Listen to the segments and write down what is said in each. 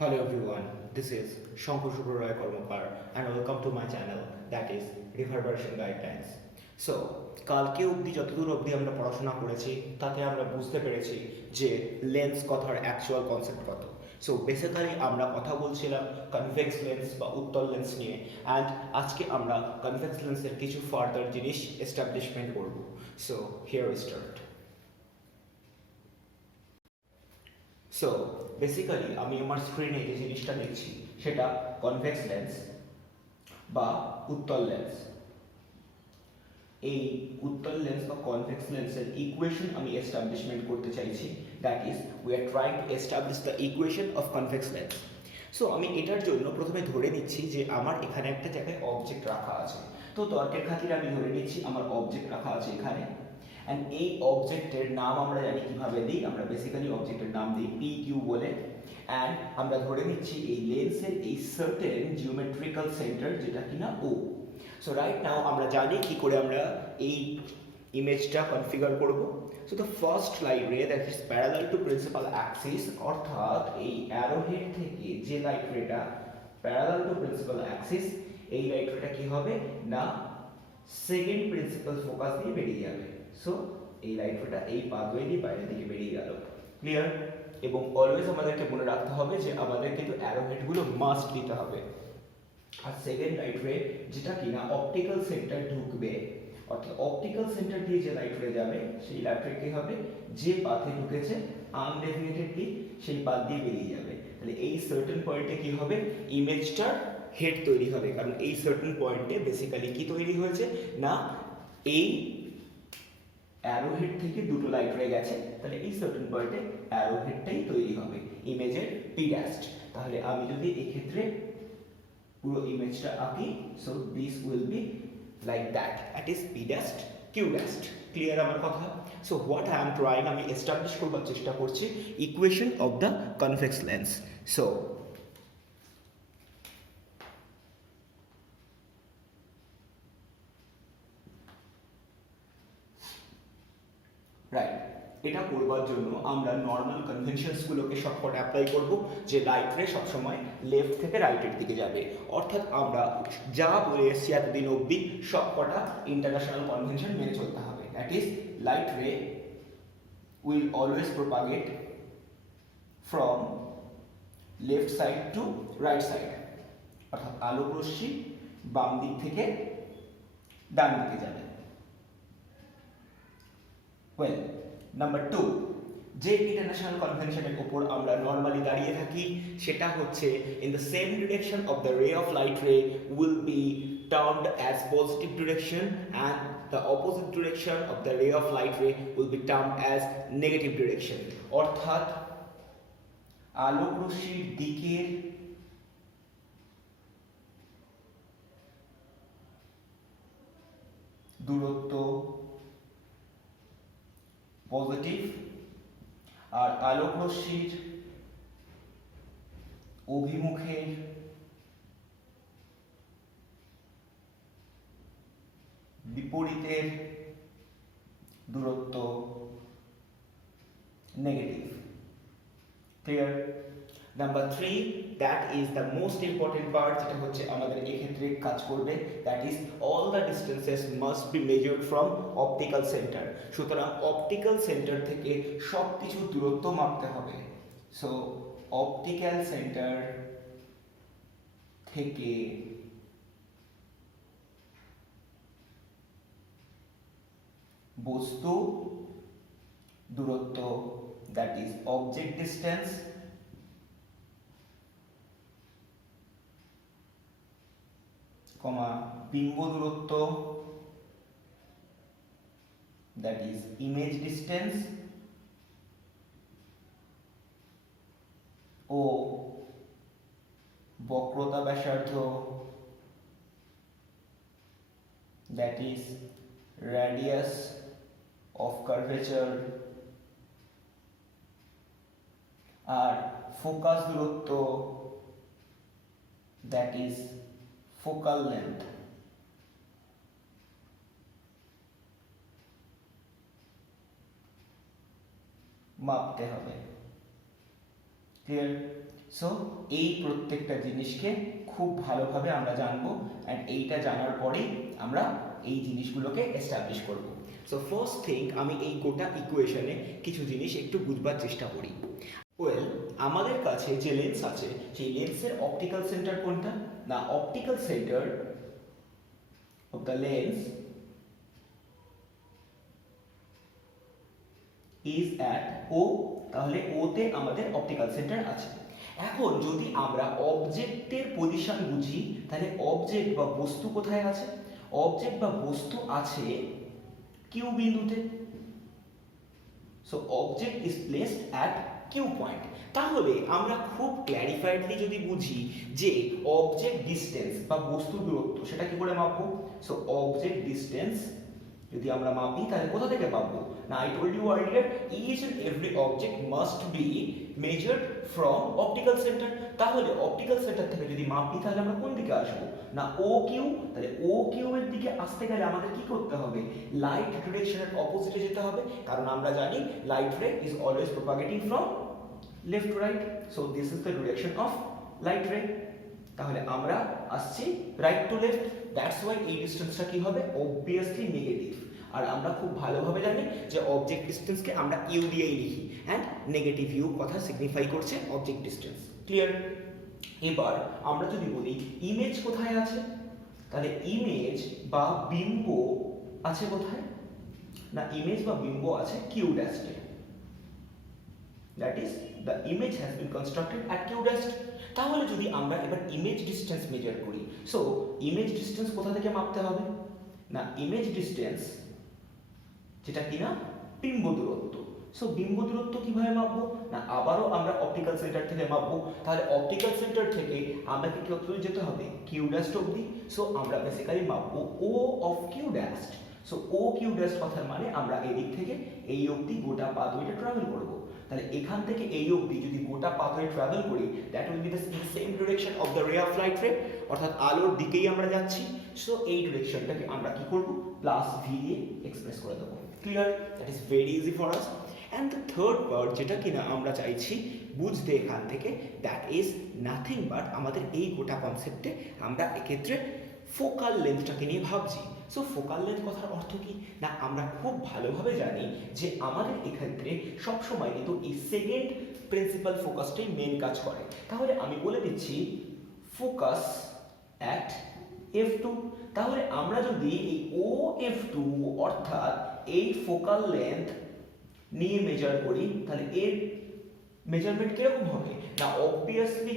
Hello everyone, this is Shankar Roy Kormokar and welcome to my channel that is Reverberation Guidelines. So, কালকে অবধি যতদূর অবধি আমরা পড়াশোনা করেছি তাতে আমরা বুঝতে পেরেছি যে লেন্স কথার অ্যাকচুয়াল কনসেপ্ট কত। সো বেসিক্যালি আমরা কথা বলছিলাম কনভেক্স লেন্স বা উত্তল লেন্স নিয়ে, অ্যান্ড আজকে আমরা কনভেক্স লেন্সের কিছু ফার্দার জিনিস এস্টাবলিশমেন্ট করব। So here we start. So basically আমি আমার স্ক্রিনে যে জিনিসটা দেখছি সেটা কনভেক্স লেন্স বা উত্তল লেন্স। এই উত্তল লেন্স বা কনভেক্স লেন্সের ইকুয়েশন আমি এস্টাবলিশমেন্ট করতে চাইছি, that is we are trying to establish the equation of convex lens. So আমি এটার জন্য প্রথমে ধরে নিচ্ছি যে আমার এখানে একটা জায়গায় অবজেক্ট রাখা আছে। তো তর্কের খাতিরে আমি ধরে নিচ্ছি আমার অবজেক্ট রাখা আছে এখানে, অ্যান্ড এই অবজেক্টের নাম আমরা জানি কীভাবে দিই, আমরা বেসিক্যালি অবজেক্টের নাম দিই পি কিউ বলে, অ্যান্ড আমরা ধরে নিচ্ছি এই লেন্সের এই সার্টেন জিওমেট্রিক্যাল সেন্টার যেটা কিনা ও। সো রাইট নাও আমরা জানি কি করে আমরা এই ইমেজটা কনফিগার করব। So the first light ray that is parallel to principal axis, অর্থাৎ এই অ্যারোহেড থেকে যে লাইট রেটা প্যারালাল টু প্রিন্সিপাল অ্যাক্সিস, এই লাইট রেটা কি হবে না সেকেন্ড প্রিন্সিপাল ফোকাস দিয়ে বেরিয়ে যাবে। সো এই লাইট রেটা এই পাথওয়ে দিয়ে বাইরের দিকে বেরিয়ে গেল। ক্লিয়ার? এবং অলওয়েজ আমাদেরকে মনে রাখতে হবে যে আমাদের কিন্তু অ্যারোহেডগুলো মাস্ট দিতে হবে। আর সেকেন্ড লাইট রে যেটা কিনা অপটিক্যাল সেন্টার ঢুকবে, অর্থাৎ অপটিক্যাল সেন্টার দিয়ে যে লাইট রে যাবে সেই লাইট রে কি হবে, যে পাথে ঢুকেছে আনডেফিনেটেডলি সেই পাথ দিয়ে বেরিয়ে যাবে। তাহলে এই সার্টেন পয়েন্টে কি হবে, ইমেজটার হেড তৈরি হবে, কারণ এই সার্টেন পয়েন্টে বেসিক্যালি কি তৈরি হয়েছে না এই অ্যারোহেড থেকে দুটো লাইট রে গেছে, তাহলে এই সার্টেন পয়েন্টে অ্যারোহেডটাই তৈরি হবে ইমেজের পি ড্যাস্ট। তাহলে আমি যদি এক্ষেত্রে পুরো ইমেজটা আঁকি, so this will be like that, that is P dash Q dash. Clear আমার কথা? So what I am trying, আমি এস্টাবলিশ করবার চেষ্টা করছি equation of the convex lens. So right, এটা করবার জন্য আমরা নর্মাল কনভেনশনসগুলোকে সবকটা অ্যাপ্লাই করব, যে লাইট রে সবসময় লেফট থেকে রাইটের দিকে যাবে। অর্থাৎ আমরা যা বলে এসেছি এতদিন অবধি সবকটা ইন্টারন্যাশনাল কনভেনশন মেনে চলতে হবে। That is light ray will always propagate from left side to right side, অর্থাৎ আলোক রশ্মি বাম দিক থেকে ডান দিকে যাবে। ওয়েল, নাম্বার 2, যে ইন্টারন্যাশনাল কনভেনশনের উপর আমরা নর্মালি দাঁড়িয়ে থাকি সেটা হচ্ছে in the same direction of the ray of light ray will be termed as positive direction, and the opposite direction of the ray of light ray will be termed as negative direction. অর্থাৎ আলোক রশ্মির দিকের দূরত্ব positive, আর আলোক রশ্মির অভিমুখের বিপরীতের দূরত্ব negative. Clear? Number 3, that is the most important part, যেটা হচ্ছে আমাদের এক্ষেত্রে কাজ করবে, that is all the distances must be measured from optical centre. সুতরাং অপটিক্যাল সেন্টার থেকে সব কিছু দূরত্ব মাপতে হবে। সো অপটিক্যাল সেন্টার থেকে বস্তু দূরত্ব, that is object distance, comma বিম্ব দূরত্ব, দ্যাট ইজ ইমেজ ডিস্টেন্স, ও বক্রতা ব্যাসার্ধ, that is radius of curvature, আর ফোকাস দূরত্ব, দ্যাট ইজ ফোকাল লেন্থ। মাপতে হবে। ক্লিয়ার? সো এই প্রত্যেকটা জিনিসকে খুব ভালোভাবে আমরা জানবো, অ্যান্ড এইটা জানার পরেই আমরা এই জিনিসগুলোকে এস্টাবলিশ করব। সো ফার্স্ট থিং, আমি এই গোটা ইকুয়েশনে কিছু জিনিস একটু বুঝবার চেষ্টা করি। ওয়েল, আমাদের কাছে যে লেন্স আছে সেই লেন্সের অপটিক্যাল সেন্টার কোনটা? না, optical centre of the lens is at O. তাহলে ওতে আমাদের অপটিক্যাল সেন্টার আছে। এখন যদি আমরা অবজেক্টের পজিশন বুঝি, তাহলে অবজেক্ট বা বস্তু কোথায় আছে? অবজেক্ট বা বস্তু আছে কিউ বিন্দুতে। So object is placed at Q point. তাহলে আমরা খুব ক্ল্যারিফাইডলি যদি বুঝি যে অবজেক্ট ডিস্টেন্স বা বস্তুর দূরত্ব, সেটা কি করে মাপবো? সো অবজেক্ট ডিস্টেন্স যদি আমরা মাপি তাহলে কোথা থেকে পাবো? না, I told you earlier, each and every object must be measured from optical centre. তাহলে অপটিক্যাল সেন্টার থেকে যদি মাপি তাহলে আমরা কোন দিকে আসবো? না, ও কিউ। তাহলে ও কিউ এর দিকে আসতে গেলে আমাদের কি করতে হবে? লাইট ডিরেকশনের অপোজিটে যেতে হবে, কারণ আমরা জানি light ray is always propagating from left to right. So this is the direction of light ray. তাহলে আমরা আসছি right to left, that's why এই ডিস্টেন্সটা কি হবে? Obviously negative. আর আমরা খুব ভালোভাবে জানি যে অবজেক্ট ডিস্টেন্সকে আমরা ইউ দিয়েই লিখি, অ্যান্ড নেগেটিভ ইউ কথা সিগনিফাই করছে অবজেক্ট ডিস্টেন্স। ক্লিয়ার? এবার আমরা যদি বলি ইমেজ কোথায় আছে, তাহলে ইমেজ বা বিম্ব আছে কোথায়? না, ইমেজ বা বিম্ব আছে কিউ ড্যাশে। That is the image has been constructed at Q dash. তাহলে যদি আমরা এবার ইমেজ ডিস্টেন্স মেজার করি, সো ইমেজ ডিস্টেন্স কোথা থেকে মাপতে হবে? না, ইমেজ ডিস্টেন্স যেটা কিনা বিম্ব দূরত্ব। সো বিম্ব দূরত্ব কিভাবে মাপবো? না, আবারও আমরা অপটিক্যাল সেন্টার থেকে মাপবো। তাহলে অপটিক্যাল সেন্টার থেকে আমাকে কি অবধি যেতে হবে? কিউ ড্যাশ অবধি। সো আমরা বেসিক্যালি মাপবো O of Q dash. So O Q dash কথার মানে আমরা এদিক থেকে এই অবধি গোটা পাথওয়েটা ট্রাভেল করবো। তাহলে এখান থেকে এই অবধি যদি গোটা পাথওয়ে ট্রাভেল করি, that will B the same direction of the ray of light রে, অর্থাৎ আলোর দিকেই আমরা যাচ্ছি। সো এই ডিরেকশনটাকে আমরা কি করব? প্লাস ভি দিয়ে এক্সপ্রেস করে দেবো। Clear? That is very easy for us. And the third part যেটা কিনা আমরা চাইছি বুঝতে এখান থেকে, দ্যাট ইজ নাথিং বাট আমাদের এই গোটা কনসেপ্টে আমরা এক্ষেত্রে ফোকাল লেন্থটাকে নিয়ে ভাবছি। সো ফোকাল লেন্থ কথার অর্থ কি? না, আমরা খুব ভালোভাবে জানি যে আমাদের এক্ষেত্রে সবসময় কিন্তু এই সেকেন্ড প্রিন্সিপাল ফোকাসটাই মেন কাজ করে। তাহলে আমি বলে দিচ্ছি ফোকাস অ্যাট F2। তাহলে আমরা যদি এই OF2 অর্থাৎ এই ফোকাল লেন্থ নিয়ে মেজার করি, তাহলে এর মেজারমেন্ট কিরকম হবে? না, অবভিয়াসলি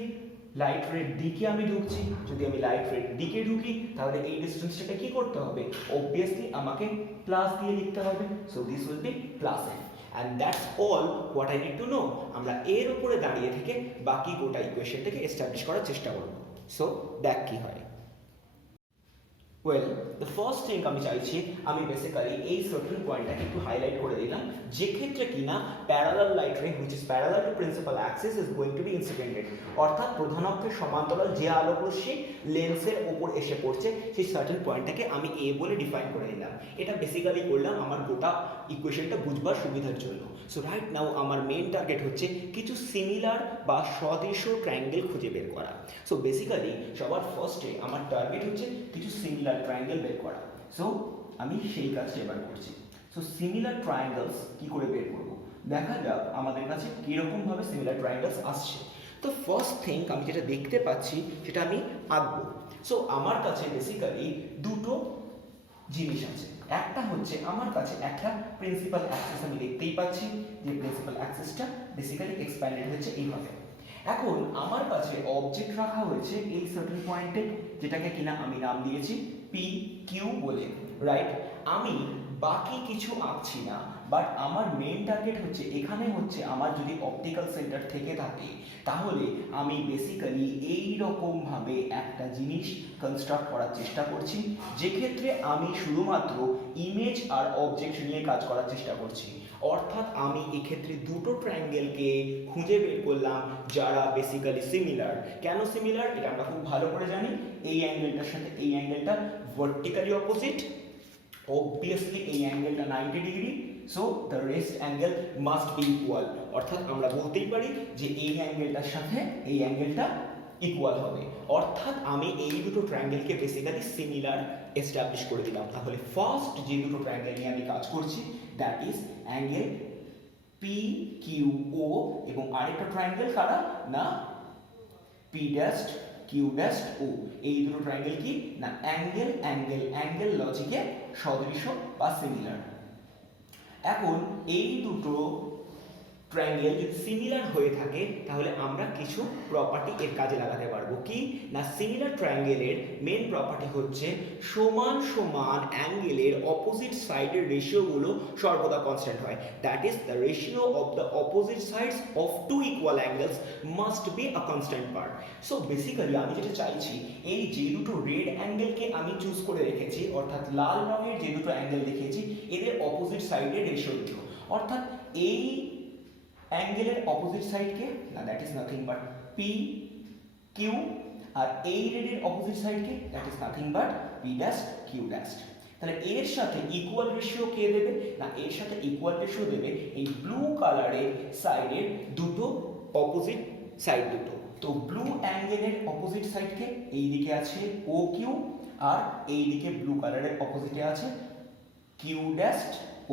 লাইট রের দিকে আমি ঢুকছি। যদি আমি লাইট রের দিকে ঢুকি তাহলে এই ডিস্টেন্সটাকে কি করতে হবে? অবভিয়াসলি আমাকে প্লাস দিয়ে লিখতে হবে। So this will be plus F, and that's all what I need to know. আমরা এর উপরে দাঁড়িয়ে থেকে বাকি গোটা ইকুয়েশনটাকে এস্টাবলিশ করার চেষ্টা করব। সো দেখ কি হয়। ওয়েল, দ্য ফার্স্ট থিং আমি চাইছি আমি বেসিক্যালি এই সার্টেন পয়েন্টটাকে একটু হাইলাইট করে দিলাম, যে ক্ষেত্রে কিনা parallel light ray which is parallel to principal axis is going to be incidented, অর্থাৎ প্রধান অক্ষের সমান্তরাল যে আলোক রশ্মি লেন্সের ওপর এসে পড়ছে সেই সার্টেন পয়েন্টটাকে আমি এ বলে ডিফাইন করে নিলাম। এটা বেসিক্যালি করলাম আমার গোটা ইকুয়েশনটা বুঝবার সুবিধার জন্য। সো রাইট নাও আমার মেন টার্গেট হচ্ছে কিছু সিমিলার বা সদৃশ ট্রায়াঙ্গেল খুঁজে বের করা। সো বেসিক্যালি সবার ফার্স্টে আমার টার্গেট হচ্ছে কিছু সিমিলার ট্রায়াঙ্গেল বের করা। সো আমি সেই কাজটা এবার করছি। সো সিমিলার ট্রায়াঙ্গেলস কি করে বের করব? দেখা যাক আমাদের কাছে কীরকম ভাবে সিমিলার ট্রায়াঙ্গেলস আসছে। তো ফার্স্ট থিং আমি যেটা দেখতে পাচ্ছি সেটা আমি আঁকবো। সো আমার কাছে বেসিক্যালি দুটো জিনিস আছে। একটা হচ্ছে আমার কাছে একটা প্রিন্সিপাল অ্যাক্সিস আমি দেখতেই পাচ্ছি, যে প্রিন্সিপাল অ্যাক্সিসটা বেসিক্যালি এক্সপ্যান্ডেড হয়েছে এইভাবে। এখন আমার কাছে অবজেক্ট রাখা হয়েছে এই সার্টেন পয়েন্টে, যেটাকে কিনা আমি নাম দিয়েছি পি কিউ বলে, রাইট? আমি বাকি কিছু আঁকছি না, বাট আমার মেন টার্গেট হচ্ছে এখানে হচ্ছে আমার যদি অপটিক্যাল সেন্টার থেকে থাকে তাহলে আমি বেসিক্যালি এই রকম ভাবে একটা জিনিস কনস্ট্রাক্ট করার চেষ্টা করছি, যে ক্ষেত্রে আমি শুধুমাত্র ইমেজ আর অবজেক্ট নিয়ে কাজ করার চেষ্টা করছি। অর্থাৎ আমি এক্ষেত্রে দুটো ট্রায়াঙ্গেলকে খুঁজে বের করলাম যারা বেসিক্যালি সিমিলার। কেন সিমিলার এটা আমরা খুব ভালো করে জানি, এই অ্যাঙ্গেলটার সাথে এই অ্যাঙ্গেলটা ভার্টিক্যালি অপোজিট, অবভিয়াসলি এই অ্যাঙ্গেলটা 90 degree, so the rest angle must be equal, অর্থাৎ আমরা বলতেই পারি যে এই অ্যাঙ্গেলটার সাথে এই অ্যাঙ্গেলটা ইকুয়াল হবে, অর্থাৎ আমি এই দুটো ট্রায়াঙ্গেলকে বেসিক্যালি সিমিলার এস্টাবলিশ করে দিলাম। তাহলে ফার্স্ট যে দুটো ট্রায়াঙ্গেল নিয়ে আমি কাজ করছি that is angle P Q O, এবং আরেকটা ট্রায়াঙ্গেল কারা না পি ড্যাস্ট কিউ ড্যাস্ট ও। এই দুটো ট্রায়াঙ্গেল কি না অ্যাঙ্গেল অ্যাঙ্গেল অ্যাঙ্গেল লজিকে সদৃশ বা সিমিলার। এখন এই দুটো ট্রায়াঙ্গেল যদি সিমিলার হয়ে থাকে তাহলে আমরা কিছু প্রপার্টি এর কাজে লাগাতে পারবো। কি না সিমিলার ট্রায়াঙ্গেলের মেন প্রপার্টি হচ্ছে সমান সমান অ্যাঙ্গেলের অপোজিট সাইডের রেশিওগুলো সর্বদা কনস্ট্যান্ট হয়। That is the ratio of the opposite sides of two equal angles must be a constant part. So basically আমি যেটা চাইছি এই যে দুটো রেড অ্যাঙ্গেলকে আমি চুজ করে রেখেছি, অর্থাৎ লাল রঙের যে দুটো অ্যাঙ্গেল দেখিয়েছি এদের অপোজিট সাইডের রেশিও দিও, অর্থাৎ এই অ্যাঙ্গেলের অপোজিট সাইডকে না that is nothing but P Q, আর এই রেডের অপোজিট সাইডকে that is nothing but P dash Q dash. তাহলে এর সাথে ইকুয়াল রেশিও কে দেবে না এর সাথে ইকুয়াল রেশিও দেবে এই ব্লু কালারের সাইডের দুটো অপোজিট সাইড দুটো। তো ব্লু অ্যাঙ্গেলের অপোজিট সাইডকে এই দিকে আছে ও কিউ, আর এই দিকে ব্লু কালারের অপোজিটে আছে কিউ ড্যাশ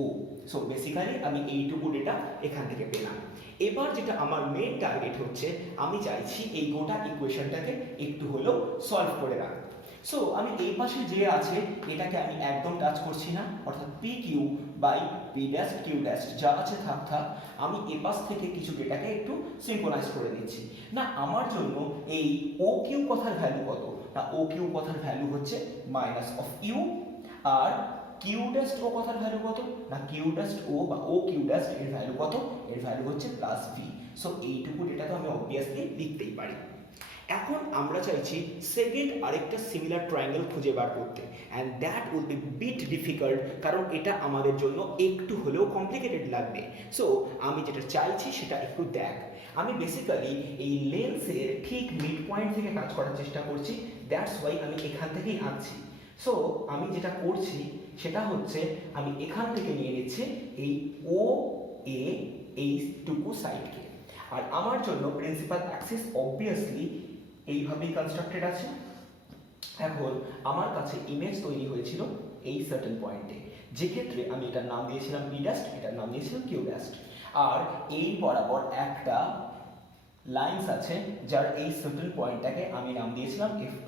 ও। সো বেসিক্যালি আমি এইটুকু ডেটা এখান থেকে পেলাম। এবার যেটা আমার মেন টার্গেট হচ্ছে আমি চাইছি এই গোটা ইকুয়েশনটাকে একটু হলেও সলভ করে রাখবো। সো আমি এই পাশে যে আছে এটাকে আমি একদম টাচ করছি না, অর্থাৎ P Q by P dash Q dash যা আছে থাক থাক, আমি এ পাশ থেকে কিছু ডেটাকে একটু সিঙ্ক্রোনাইজ করে দিচ্ছি। না আমার জন্য এই ও কিউ কথার ভ্যালু কত না ও কিউ কথার ভ্যালু হচ্ছে মাইনাস অফ ইউ, আর কিউ ড্যাশ ও কথার ভ্যালু কত না কিউ ড্যাশ ও বা ও কিউ ড্যাশ এর ভ্যালু কত এর ভ্যালু হচ্ছে প্লাস ভি। সো এইটুকু ডেটা তো আমি অবভিয়াসলি লিখতেই পারি। এখন আমরা চাইছি সেকেন্ড আরেকটা সিমিলার ট্রায়াঙ্গেল খুঁজে বার করতে, and that will be bit difficult, কারণ এটা আমাদের জন্য একটু হলেও কমপ্লিকেটেড লাগবে। সো আমি যেটা চাইছি সেটা একটু দেখ। আমি বেসিক্যালি এই লেন্সের ঠিক মিড পয়েন্ট থেকে কাজ করার চেষ্টা করছি, দ্যাটস ওয়াই আমি এখান থেকেই আঁকছি। সো আমি যেটা করছি সেটা হচ্ছে আমি এখান থেকে নিয়ে নিচ্ছি এই ও এ এইটুকু সাইডকে, আর আমার জন্য প্রিন্সিপাল অ্যাক্সিস অবভিয়াসলি এইভাবেই কনস্ট্রাক্টেড আছে। এখন আমার কাছে ইমেজ তৈরি হয়েছিল এই সার্টেন পয়েন্টে, যে ক্ষেত্রে আমি এটার নাম দিয়েছিলাম পি ড্যাশ, এটার নাম দিয়েছিলাম কিউ ড্যাশ, আর এই বরাবর একটা লাইন্স আছে যার এই সার্টেন পয়েন্টটাকে আমি নাম দিয়েছিলাম F2।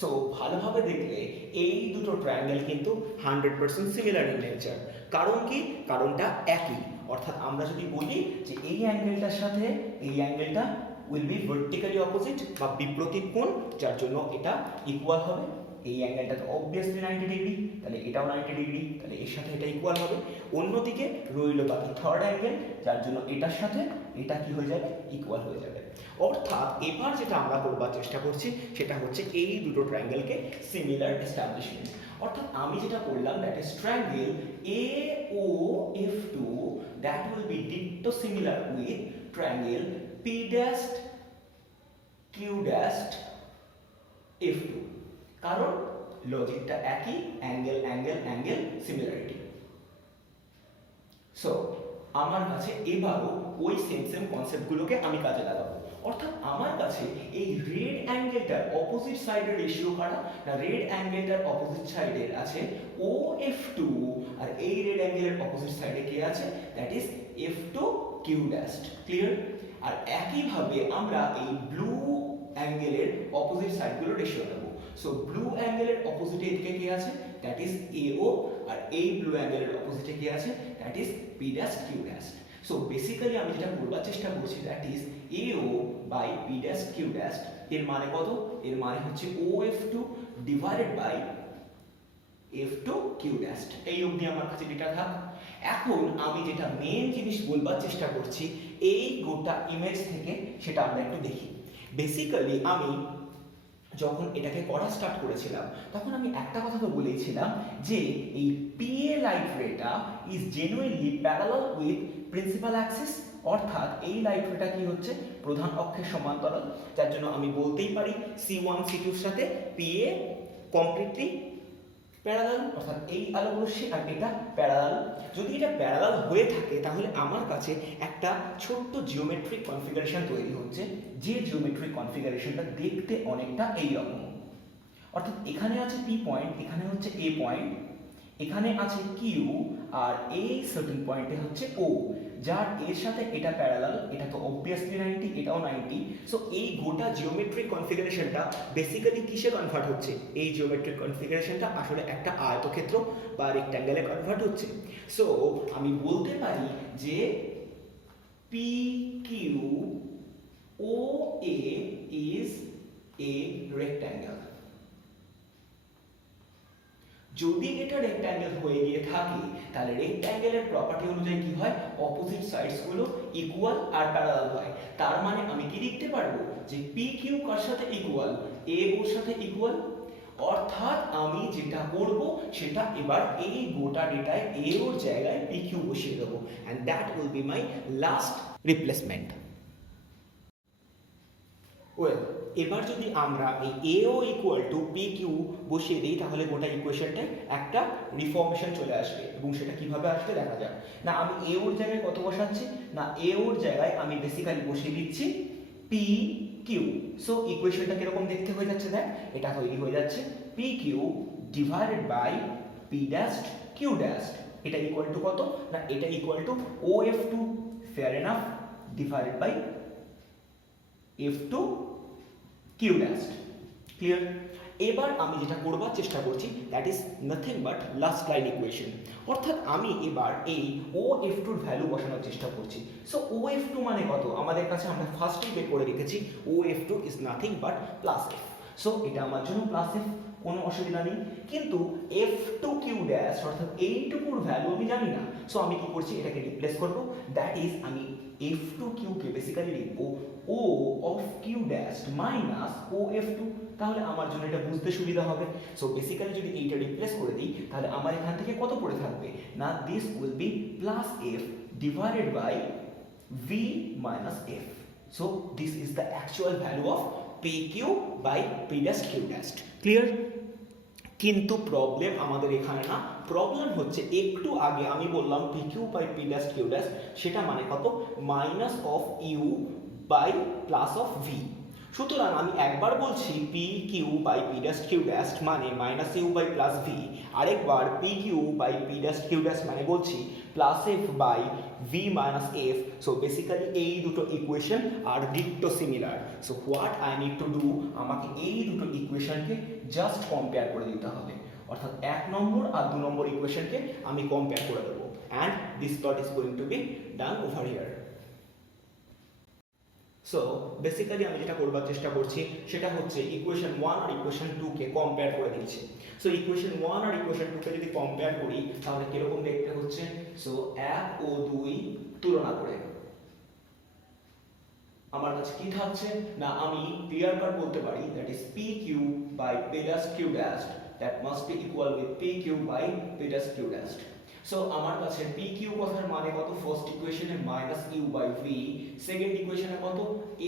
সো ভালোভাবে দেখলে এই দুটো ট্রায়াঙ্গেল কিন্তু 100% সিমিলার ইন নেচার। কারণ কি কারণটা একই, অর্থাৎ আমরা যদি বলি যে এই অ্যাঙ্গেলটার সাথে এই অ্যাঙ্গেলটা উইল বি ভার্টিক্যালি অপোজিট বা বিপরীত কোণ, যার জন্য এটা ইকুয়াল হবে। এই অ্যাঙ্গেলটা তো অবভিয়াসলি 90 ডিগ্রি, তাহলে এটাও 90 ডিগ্রি, তাহলে এর সাথে এটা ইকুয়াল হবে। অন্যদিকে রইল বাকি থার্ড অ্যাঙ্গেল, যার জন্য এটার সাথে এটা কি হয়ে যাবে ইকুয়াল হয়ে যাবে। অর্থাৎ এবার যেটা আমরা করবার চেষ্টা করছি সেটা হচ্ছে এই দুটো ট্রায়াঙ্গেলকে সিমিলার এস্টাবলিশমেন্ট। অর্থাৎ আমি যেটা করলাম that is triangle AOF2 that will be ditto similar with triangle P dash Q dash F2, কারণ লজিকটা একই, angle angle angle similarity. So আমার কাছে এবারও ওই সেম কনসেপ্টগুলোকে আমি কাজে লাগাবো। অর্থাৎ আমার কাছে এই রেড অ্যাঙ্গেলটার অপোজিট সাইডের রেশিও কারা না রেড অ্যাঙ্গেলটার অপোজিট সাইডের আছে OF2, আর এই রেড অ্যাঙ্গেলের অপোজিট সাইডে কে আছে that is F2 Q dash। Clear? আর একইভাবে আমরা এই ব্লু অ্যাঙ্গেলের অপোজিট সাইডগুলো রেশিও নেব। সো ব্লু অ্যাঙ্গেলের অপোজিটে এদিকে কে আছে দ্যাট ইজ AO, আর এই ব্লু অ্যাঙ্গেলের অপোজিটে কে আছে that is P dash Q dash। So basically আমি যেটা করবার চেষ্টা করছি that is AO by P dash Q dash, এর মানে কত এর মানে হচ্ছে OF2 divided by F2 Q dash। এই অবধি আমার কাছে ডেটা থাক। এখন আমি যেটা মেন জিনিস বলবার চেষ্টা করছি এই গোটা ইমেজ থেকে সেটা আমরা একটু দেখি। বেসিক্যালি আমি যখন এটাকে করা স্টার্ট করেছিলাম তখন আমি একটা কথা তো বলেইছিলাম যে এই PA লাইট রেটা is genuinely parallel with principal axis, অর্থাৎ এই লাইট রেটা কি হচ্ছে প্রধান অক্ষের সমান্তরাল, যার জন্য আমি বলতেই পারি C1 C2 এর সাথে PA কমপ্লিটলি প্যারালাল, অর্থাৎ এই আলোক রশ্মি আর এটা প্যারালাল। যদি এটা প্যারালাল হয়ে থাকে তাহলে আমার কাছে একটা ছোট্ট জিওমেট্রিক কনফিগারেশন তৈরি হচ্ছে, যে জিওমেট্রিক কনফিগারেশনটা দেখতে অনেকটা এই রকম। অর্থাৎ এখানে আছে পি পয়েন্ট, এখানে হচ্ছে এ পয়েন্ট, এখানে আছে কিউ, আর এই সার্টেন পয়েন্টে হচ্ছে ও, যার এর সাথে এটা প্যারালাল, এটা তো অবভিয়াসলি 90, এটাও 90। সো এই গোটা জিওমেট্রিক কনফিগারেশনটা বেসিক্যালি কিসে কনভার্ট হচ্ছে? এই জিওমেট্রিক কনফিগারেশনটা আসলে একটা আয়তক্ষেত্র বা রেক্ট্যাঙ্গেলে কনভার্ট হচ্ছে। সো আমি বলতে পারি যে P Q O A is a rectangle. যদি এটা রেক্ট্যাঙ্গেল হয়ে গিয়ে থাকে তাহলে রেক্ট্যাঙ্গেলের প্রপার্টি অনুযায়ী কি হয়? অপোজিট সাইডস গুলো ইকুয়াল আর প্যারালাল হয়। তার মানে আমি কি লিখতে পারবো যে পি কিউ কার সাথে ইকুয়াল? এ ওর সাথে ইকুয়াল। অর্থাৎ আমি যেটা করব সেটা এবার এই গোটা ডেটায় এ ওর জায়গায় পি কিউ বসিয়ে দেবো, and that will be my last replacement. Well, এবার যদি আমরা এই এও ইকুয়াল টু পি কিউ বসিয়ে দিই তাহলে গোটা ইকুয়েশনটায় একটা রিফর্মেশন চলে আসবে, এবং সেটা কিভাবে আসবে দেখা যাক। না, আমি এ ওর জায়গায় কত বসাচ্ছি? না, এ ওর জায়গায় আমি বেসিক্যালি বসিয়ে দিচ্ছি পি কিউ। সো ইকুয়েশনটা কিরকম দেখতে হয়ে যাচ্ছে? দেখ, এটা তৈরি হয়ে যাচ্ছে P Q divided by P dashed Q dashed. এটা ইকুয়াল টু কত? না, এটা equal to O F two, fair enough, divided by F2 Q dash। Clear? এবার আমি যেটা করবার চেষ্টা করছি that is nothing but last line equation. অর্থাৎ আমি এবার এই OF2 এর ভ্যালু বসানোর চেষ্টা করছি। সো OF2 মানে কত? আমাদের কাছে আমরা ফার্স্টেই বের করে রেখেছি OF2 is nothing but plus F. So এটা আমার জন্য প্লাস এফ, কোনো অসুবিধা নেই। কিন্তু F2Q ড্যাশ অর্থাৎ এইটুকুর ভ্যালু আমি জানি না। সো আমি কি করছি? এটাকে রিপ্লেস করব। দ্যাট ইজ আমি F2Q কে বেসিক্যালি লিখবো O of Q dash minus OF2। তাহলে আমার জন্য এটা বুঝতে সুবিধা হবে। সো বেসিক্যালি যদি এইটা রিপ্লেস করে দিই তাহলে আমার এখান থেকে কত পড়ে থাকবে? না, this will be plus F divided by V minus F. So this is the actual value of PQ by P dash Q dash. Clear? কিন্তু প্রবলেম আমাদের এখানে না, প্রবলেম হচ্ছে একটু আগে আমি বললাম PQ by P dash Q dash, সেটা মানে কত? Minus of U by plus of V. সুতরাং আমি একবার বলছি P Q by P dash Q dash মানে minus U by plus V, আরেকবার P Q by P dash Q dash মানে বলছি plus F by V minus F. So basically এই দুটো ইকুয়েশন আর ডিক্টো similar. So what I need to do, আমাকে এই দুটো ইকুয়েশনকে জাস্ট কম্পেয়ার করে দিতে হবে। অর্থাৎ 1 নম্বর আর 2 নম্বর ইকুয়েশনকে আমি কম্পেয়ার করে দেবো, and this part is going to be done over here. So basically আমি যেটা করবার চেষ্টা করছি সেটা হচ্ছে ইকুয়েশন 1 আর ইকুয়েশন 2 কে কম্পেয়ার করে দিচ্ছি। সো ইকুয়েশন 1 আর ইকুয়েশন 2 কে যদি কম্পেয়ার করি তাহলে কিরকম দেখতে হচ্ছে? সো 1 ও 2 তুলনা করে আমার কাছে কি থাকছে? না, আমি ক্লিয়ার কাট বলতে পারি that is P Q by P dash Q dash, that must be equal with P Q by P dash Q dash. So আমার কাছে পি কিউ কথার মানে কত? ফার্স্ট ইকুয়েশনে minus U by V, second ইকুয়েশনে কত?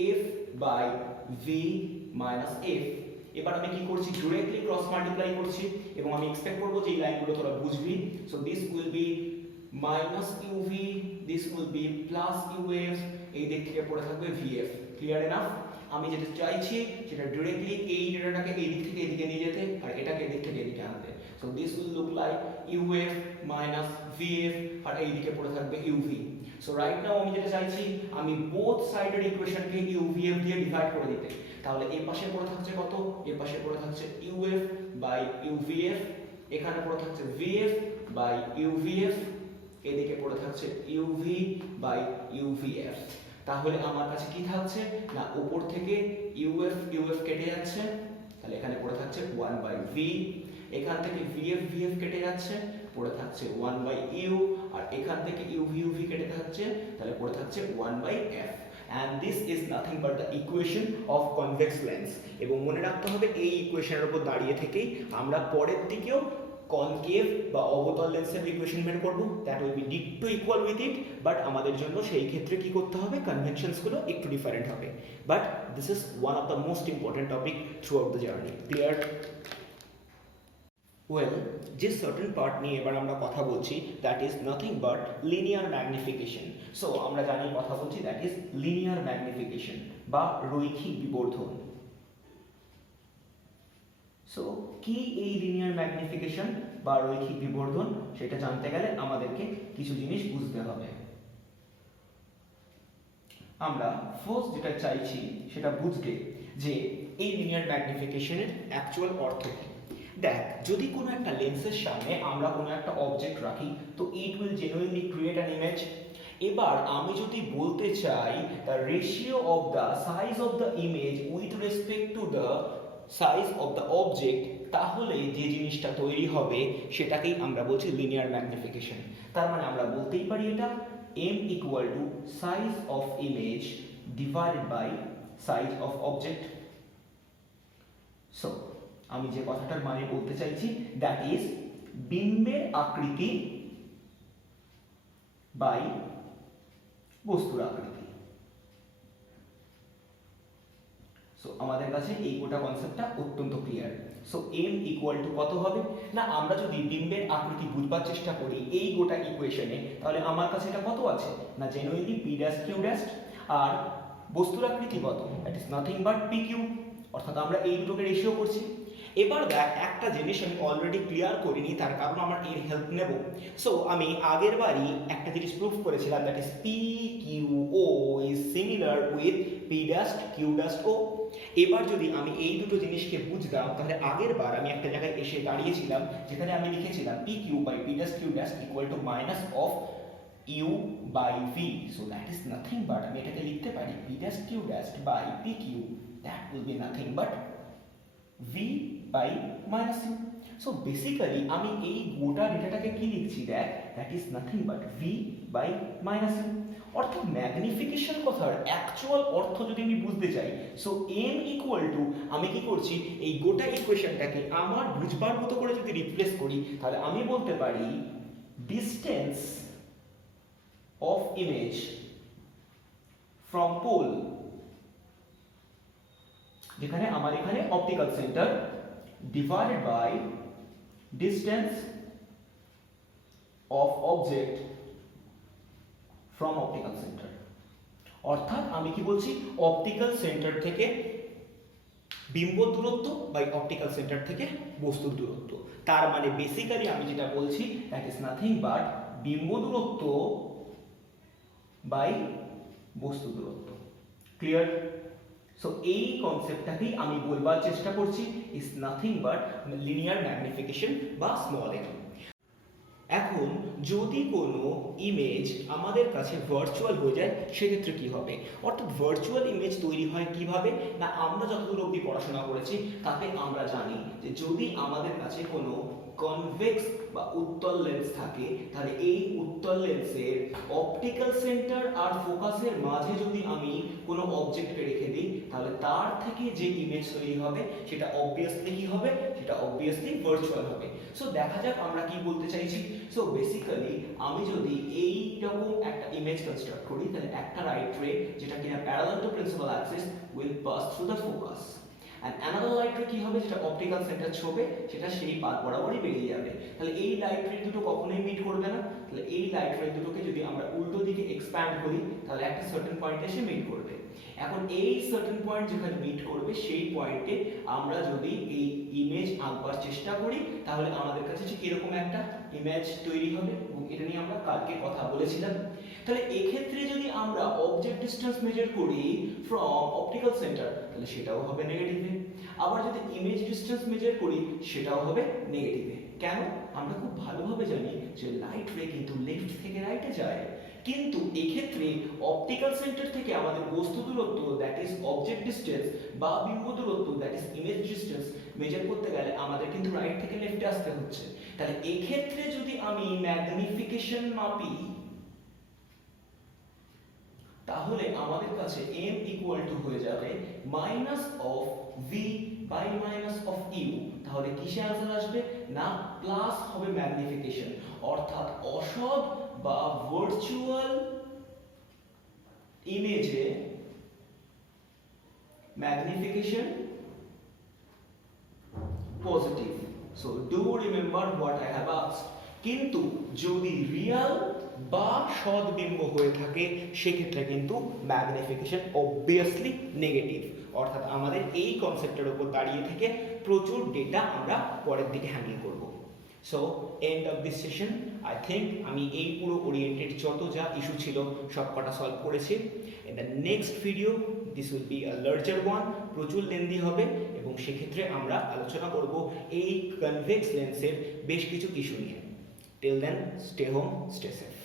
F by V minus F. এবার আমি কি করছি? ডিরেক্টলি ক্রস মাল্টিপ্লাই করছি, এবং আমি এক্সপেক্ট করব যে এই লাইনগুলো তোরা বুঝবি। So this will B minus UV, this will be plus UF, এই দিক থেকে পড়ে থাকবে ভিএফ। Clear enough? আমি যেটা চাইছি সেটা ডিরেক্টলি এই ডেটাটাকে এই দিক থেকে এদিকে নিয়ে যেতে আর এটাকে এদিক থেকে এদিকে আনতে। So this will look like UF minus VF, আর এই দিকে পড়ে থাকবে ইউভি। সো রাইট নাও আমি যেটা চাইছি আমি বোথ সাইডের ইকুয়েশনকে ইউভিএফ দিয়ে ডিভাইড করে দিতে। তাহলে এই পাশে পড়ে থাকছে কত? এই পাশে পড়ে থাকছে ইউএফ বাই ইউভিএফ, এখানে পড়ে থাকছে ভিএফ বাই ইউভিএফ, এদিকে পড়ে থাকছে ইউভি বাই ইউভিএফ। তাহলে আমার কাছে কি থাকছে? না, উপর থেকে ইউএফ ইউএফ কেটে যাচ্ছে, তাহলে এখানে পড়ে থাকছে 1 বাই ভি, এখান থেকে ভিএফ ভিএফ কেটে যাচ্ছে, পড়ে থাকছে 1 বাই ইউ, আর এখান থেকে ইউভি ইউভি কেটে থাকছে, তাহলে পড়ে থাকছে 1 by F. and this is nothing but the equation of convex lens। এবং মনে রাখতে হবে এই ইকুয়েশনের উপর দাঁড়িয়ে থেকেই আমরা পরের দিকেও কনকেভ বা অবতল লেন্সের ইকুয়েশন বের করব, দ্যাট উইল বি ডিক্টো ইকুয়াল উইথ ইট। বাট আমাদের জন্য সেই ক্ষেত্রে কি করতে হবে? কনভেনশনসগুলো একটু ডিফারেন্ট হবে, but this is one of the most important topic through out the journey. Clear? Well, যে সার্টেন পার্ট নিয়ে এবার আমরা কথা বলছি that is nothing but linear magnification. So আমরা জানি কথা বলছি দ্যাট ইজ লিনিয়ার ম্যাগনিফিকেশন বা রৈখিক বিবর্ধন। সো কি এই লিনিয়ার ম্যাগনিফিকেশন বা রৈখিক বিবর্ধন সেটা জানতে গেলে আমাদেরকে কিছু জিনিস বুঝতে হবে। আমরা ফার্স্ট যেটা চাইছি সেটা বুঝতে যে এই লিনিয়ার ম্যাগনিফিকেশনের অ্যাকচুয়াল অর্থ কি। দেখ, যদি কোনো একটা লেন্সের সামনে আমরা কোনো একটা অবজেক্ট রাখি তো it will genuinely create an image. এবার আমি যদি বলতে চাই the ratio of the size of the image with respect to the size of the object, তাহলে যে জিনিসটা তৈরি হবে সেটাকেই আমরা বলছি লিনিয়ার ম্যাগনিফিকেশন। তার মানে আমরা বলতেই পারি এটা m equal to size of image divided by size of object. So আমি যে কথাটার মানে বলতে চাইছি দ্যাট ইজ বিম্বের আকৃতি বাই বস্তুর আকৃতি। সো আমাদের কাছে এই গোটা কনসেপ্টটা অত্যন্ত clear. So m equal to কত হবে না, আমরা যদি বিম্বের আকৃতি বুঝবার চেষ্টা করি এই গোটা ইকুয়েশনে, তাহলে আমার কাছে এটা কত আছে না genuinely p dash q dash, আর বস্তুর আকৃতি কত, that is nothing but pq, অর্থাৎ আমরা এই দুটোকে রেশিও করছি। এবার দেখ, একটা জিনিস আমি অলরেডি ক্লিয়ার করিনি, তার কারণ আমার এর হেল্প নেব। সো আমি আগের বারই একটা জিনিস প্রুফ করেছিলাম that is PQO is similar with P dash Q dash O। এবার যদি আমি এই দুটো জিনিসকে বুঝতাম তাহলে আগের বার আমি একটা জায়গায় এসে দাঁড়িয়েছিলাম যেখানে আমি লিখেছিলাম PQ by P dash Q dash equal to minus of U by V। So that is nothing but, আমি এটাকে লিখতে পারি P dash Q dash by PQ, that will be nothing but V by minus U. So basically আমি এই গোটা ডেটাটাকে কি লিখছি দেখ, that is nothing but V by minus U। অর্থাৎ ম্যাগনিফিকেশন কথার অ্যাকচুয়াল অর্থ যদি আমি বুঝতে চাই, সো m ইকুয়াল টু আমি কি করছি এই গোটা ইকুয়েশনটাকে আমার বুঝবার মতো করে যদি রিপ্লেস করি, তাহলে আমি বলতে পারি distance of image from pole, যেখানে আমার এখানে optical centre divided by distance of object from optical centre. অর্থাৎ আমি কি বলছি অপটিক্যাল সেন্টার থেকে বিম্ব দূরত্ব বাই অপটিক্যাল সেন্টার থেকে বস্তুর দূরত্ব। তার মানে বেসিক্যালি আমি যেটা বলছি দ্যাট ইজ নাথিং বাট বিম্ব দূরত্ব বাই বস্তু দূরত্ব। ক্লিয়ার? সো এই কনসেপ্টটাকেই আমি বলবার চেষ্টা করছি is nothing but linear magnification বা স্মল এম। এখন যদি কোনো ইমেজ আমাদের কাছে ভার্চুয়াল হয়ে যায় সেক্ষেত্রে কি হবে, অর্থাৎ ভার্চুয়াল ইমেজ তৈরি হয় কিভাবে না, আমরা যতদূর অবধি পড়াশোনা করেছি তাতে আমরা জানি যে যদি আমাদের কাছে কোনো কনভেক্স বা উত্তল লেন্স থাকে তাহলে এই উত্তল লেন্সের অপটিক্যাল সেন্টার আর ফোকাসের মাঝে যদি আমি কোনো অবজেক্টকে রেখে দিই তাহলে তার থেকে যে ইমেজ তৈরি হবে সেটা অবভিয়াসলি কি হবে, সেটা অবভিয়াসলি ভার্চুয়াল হবে। সো দেখা যাক আমরা কি বলতে চাইছি। সো বেসিক্যালি আমি যদি এই রকম একটা ইমেজ কনস্ট্রাক্ট করি তাহলে একটা রাইট রে যেটা কিনা parallel to principal Axis will pass through the focus, and another light ray কি হবে যেটা অপটিক্যাল সেন্টার ছোবে সেটা সেই পাথ বরাবরই বেরিয়ে যাবে। তাহলে এই লাইট রে দুটো কখনোই মিট করবে না। তাহলে এই লাইট রে দুটোকে যদি আমরা উল্টো দিকে এক্সপ্যান্ড করি তাহলে একটা সার্টেন পয়েন্টে এসে মিট করবে। এখন এই সার্টেন পয়েন্ট যেখানে মিট করবে সেই পয়েন্টে আমরা যদি এই ইমেজ আঁকবার চেষ্টা করি তাহলে আমাদের কাছে ঠিক এরকম একটা ইমেজ তৈরি হবে, এবং এটা নিয়ে আমরা কালকে কথা বলেছিলাম। তাহলে এক্ষেত্রে যদি আমরা অবজেক্ট ডিসটেন্স মেজার করি ফ্রম অপটিক্যাল সেন্টার তাহলে সেটাও হবে নেগেটিভে, আবার যদি ইমেজ ডিসটেন্স মেজার করি সেটাও হবে নেগেটিভে। কেন? আমরা খুব ভালোভাবে জানি যে লাইট রে কিন্তু লেফট থেকে রাইটে যায়, কিন্তু এক্ষেত্রে অপটিক্যাল সেন্টার থেকে আমাদের বস্তু দূরত্ব দ্যাট ইজ অবজেক্ট ডিসটেন্স বা বিম্ব দূরত্ব that is image distance measure করতে গেলে আমাদের কিন্তু রাইট থেকে লেফটে আসতে হচ্ছে। তাহলে এক্ষেত্রে যদি আমি ম্যাগনিফিকেশন মাপি তাহলে আমাদের কাছে m ইকুয়াল টু হয়ে যাবে minus of v by minus of u। তাহলে কিসে आंसर আসবে না প্লাস হবে ম্যাগনিফিকেশন, অর্থাৎ অসৎ বা ভার্চুয়াল ইমেজে magnification positive. So do remember what I have asked. কিন্তু যদি রিয়াল বা সদ্বিম্ব হয়ে থাকে সেক্ষেত্রে কিন্তু ম্যাগনিফিকেশন অবভিয়াসলি নেগেটিভ, অর্থাৎ আমাদের এই কনসেপ্টের উপর দাঁড়িয়ে থেকে প্রচুর ডেটা আমরা পরের দিকে হ্যান্ডেল করব। So end of this session. I think আমি এই পুরো ওরিয়েন্টেড যত যা ইস্যু ছিল সব কটা সলভ করেছি। In the next video this will be a larger one, প্রচুর লেন্দি হবে এবং সেক্ষেত্রে আমরা আলোচনা করব এই কনভেক্স লেন্সের বেশ কিছু ইস্যু নিয়ে। Till then, stay home, stay safe.